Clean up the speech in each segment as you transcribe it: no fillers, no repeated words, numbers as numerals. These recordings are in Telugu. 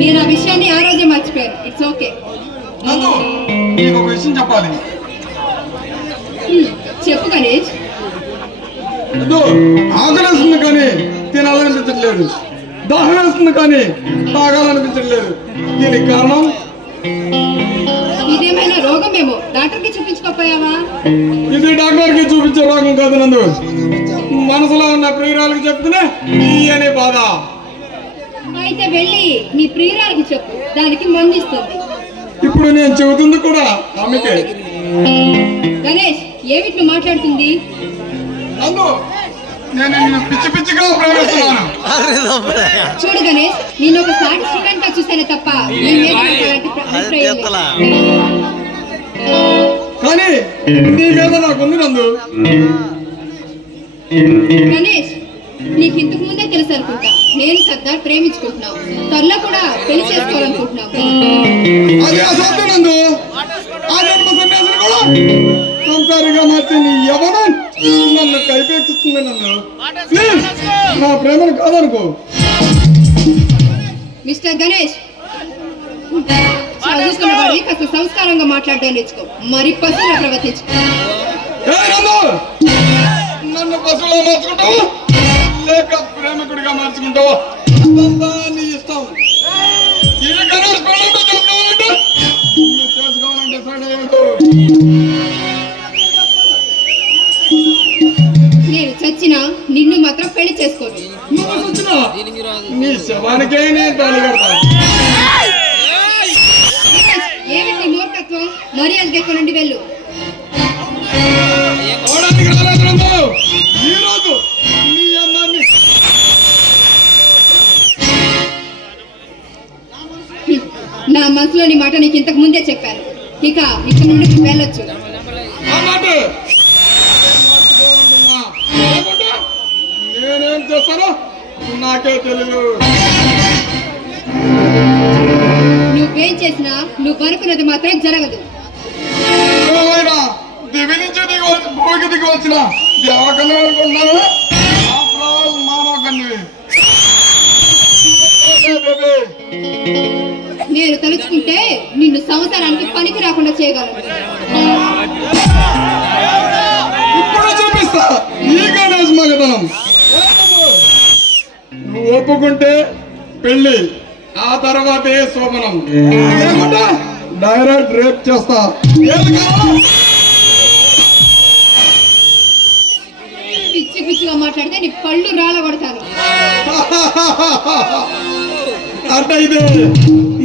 మీరు ఆ విషయాన్ని ఆ రోజే మర్చిపోయారు. It's okay. నందు, నీకు ఒక విషయం చెప్పాలి. చెప్పు గణేష్. ఆకలిస్తుంది కానీ తినాలనిపించట్లేదు, దాహం వేస్తుంది కానీ తాగాలనిపించట్లేదు. దీనికి కారణం ఇదేమైనా రోగమేమో, డాక్టర్కి చూపించుకోపోయావా? ఇది డాక్టర్కి చూపించే రోగం కాదు నందు, మనసులో ఉన్న ప్రియురాలకు చెప్తూనే అనే బాధ. అయితే వెళ్ళి నీ ప్రియురాలకి చెప్పు, దానికి మందిస్తుంది. ఇప్పుడు నేను చెబుతుంది కూడా ఆమెకే. గణేష్, ఏమిటి మాట్లాడుతుంది? నందు, నేను నిన్ను పిచ్చి పిచ్చిగా ప్రేమిస్తున్నాను. చూడు గణేష్, నేను ఒక సాటి స్టూడెంట్ గా చూసానే తప్ప కానీ నీ మీద నాకుంది నందు. గణేష్, నీకు ఇంతకు ముందే తెలుసు అనుకుంటా, నేను సర్దార్ ప్రేమించుకుంటున్నావు, త్వరలో కూడా పెళ్లి చేసుకోవాలనుకుంటున్నావు. అది అసాధ్యం నందు. ఆధ్యాత్మ సన్యాసిని కూడా సంసారిగా మార్చి నీ యవ్వనం నన్ను కైపెక్కిస్తుంది. నన్ను నా ప్రేమను కాదనుకో. మిస్టర్ గణేష్, చదువుకున్నవాడి కాస్త సంస్కారంగా మాట్లాడడం నేర్చుకో, మరి పశువులా ప్రవర్తించుకో. నన్ను పశువులా మార్చుకుంటావు లేక ప్రేమికుడిగా మార్చుకుంటావు, నీ ఇష్టం. ఈ గణేష్ పెళ్ళంటే చేసుకోవాలంటే చేసుకోవాలంటే సైడ్ అయ్యాడు. నేను చచ్చినా నిన్ను మాత్రం పెళ్లి చేసుకోను. నువ్వు చచ్చినా నీ శవానికే నేను తాళి కడతాను. ఏమిటి మూర్ఖత్వం? మర్యాదగా ఇక్కడ నుండి వెళ్ళు. ఈ రోజు నీ అన్నాన్ని నా మనసులోని మాట నీకు ఇంతకు ముందే చెప్పాను. ఇక ఇక్కడ నుండి వెళ్ళొచ్చు. నేనేం చేస్తానో నాకే తెలియదు. నువ్వేం చేసినా నువ్వు అనుకున్నది మాత్రం జరగదు. దివి నుంచి భూమికి దిగి వచ్చిన దేవకన్ను అనుకుంటున్నాను. మానవ కన్నువి. నేను తలుచుకుంటే నిన్ను సంవత్సరానికి పనికి రాకుండా చేయగలను. ఇప్పుడు చూపిస్తా ఈ గణేష్ మగతనం. నువ్వు ఒప్పుకుంటే పెళ్లి, ఆ తర్వాతే శోభనం. లేకుంటే డైరెక్ట్ రేప్ చేస్తా. పిచ్చి పిచ్చిగా మాట్లాడితే నీ పళ్ళు రాలగొడతాను. అట్టయితే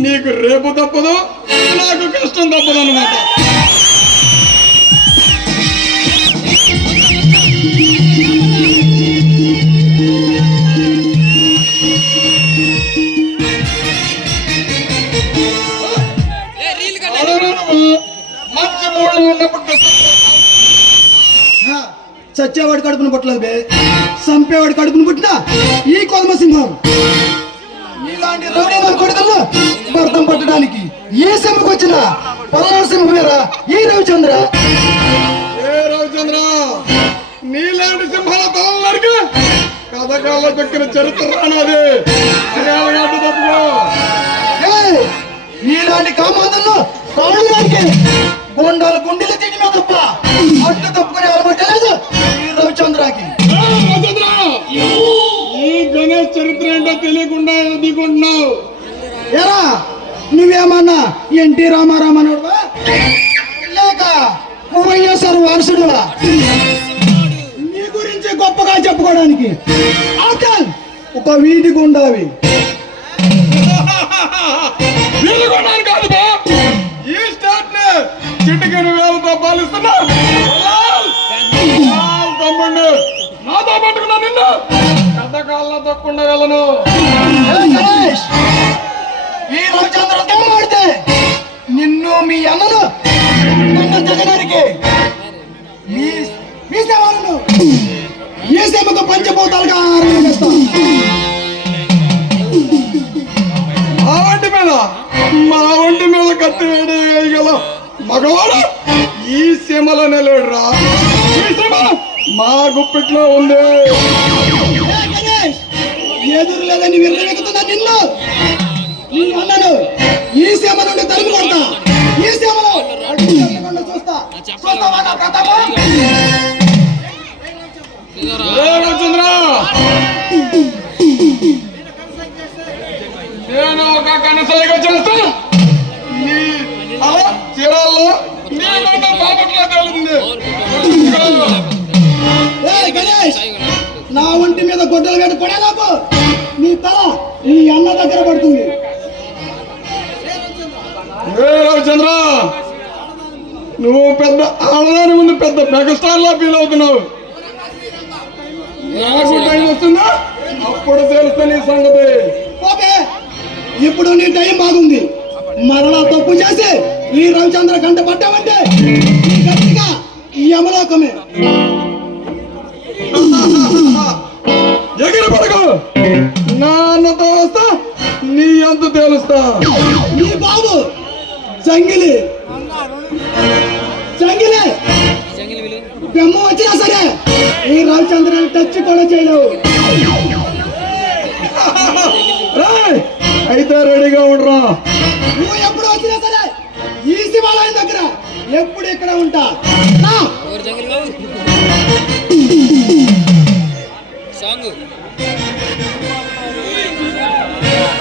నీకు రేపు తప్పదు, నాకు కష్టం తప్పదు అన్నమాట. మంచి మూడు ఉన్నప్పుడు చచ్చేవాడి కడుపును పుట్టలేదు బే, చంపేవాడి కడుపును పుట్టినా ఈ కొదమ సింహం. ఇలాంటి రౌడీ నా కొడుకుల్లో భర్తం పట్టడానికి ఏ సింహకు వచ్చినా పల్నాడు సింహం వేరా ఈ రవిచంద్ర. ఏ రవిచంద్ర, నీలాంటి సింహాల తలకి కథకాల దక్కిన చరిత్ర రానది. తప్పుకో. ఇలాంటి కామాంధంలో రావడానికి గుండాలు గుండెలు తిరిగినా తప్ప అట్టు తప్పుకునే అలవాటు ఈ రవిచంద్రకి. ఈ గణేష్ చరిత్ర ఏంటో తెలియకుండా దిగుంటున్నావు. ఎరా నువ్వేమన్నా ఎన్టీ రామారావు అన్నాడువా లేక వైఎస్ఆర్ వారసుడువా? నీ గురించి గొప్పగా చెప్పుకోవడానికి ఆకల్ ఒక వీధి గుండావి. కాదు ఈ స్టేట్ ని చిటికెను వేలతో పాలిస్తున్నా తమ్ముండి నాతో పట్టుకున్నా నిన్ను కథకాల్లో తప్పకుండా వెళ్ళను. ఈ రవిచంద్ర మాడితే నిన్ను మీ అన్నను నన్ను జగనానికి మీ సేవలను ఈ సేవకు పంచభూతాలుగా ఆరంభిస్తా. మా ఒంటి మీద కత్తి వేయగల మగవాడు ఈ సీమలో నిలబడరా. ఈ సీమ మా గుప్పిట్లో ఉంది. ఎదురు లేదని విర్రవెక్కుతున్నా నిన్ను తరిమి కొడతా. ఈ సీమలో అడుగు పెట్టకుండా చూస్తా. చూస్తావా నా ప్రతాపం? రామచంద్ర, నేను ఒక కనసరిగా చేస్తా. నీ అలా చీరాల్లో నీ మాట బాపట్ల తేలుతుంది. ఏయ్ గణేష్, నా ఒంటి మీద గొడ్డలు వేట పడేలాపు నీ తల నీ అన్న దగ్గర పడుతుంది. రామచంద్ర, నువ్వు పెద్ద ఆడదాని ముందు పెద్ద మెగాస్టార్ లా ఫీల్ అవుతున్నావు. నాకు టైం వస్తుందా అప్పుడు తెలుస్తా నీ సంగతి. ఓకే, ఇప్పుడు నీ టైం బాగుంది. మరలా తప్పు చేసి ఈ రవిచంద్ర గంట పడ్డామంటే నీ గట్టిగా ఈ యమలోకమే. ఎగిరి పడకు, నా అన్నతో వస్తా, నీ అంత తేలుస్తా. నీ బాబు జంగిలి జంగిలి బెమ్మ వచ్చినా సరే ఈ రవిచంద్రని టచ్ కూడా చేయలేవు. రేయ్, అయితే రెడీగా ఉండరా.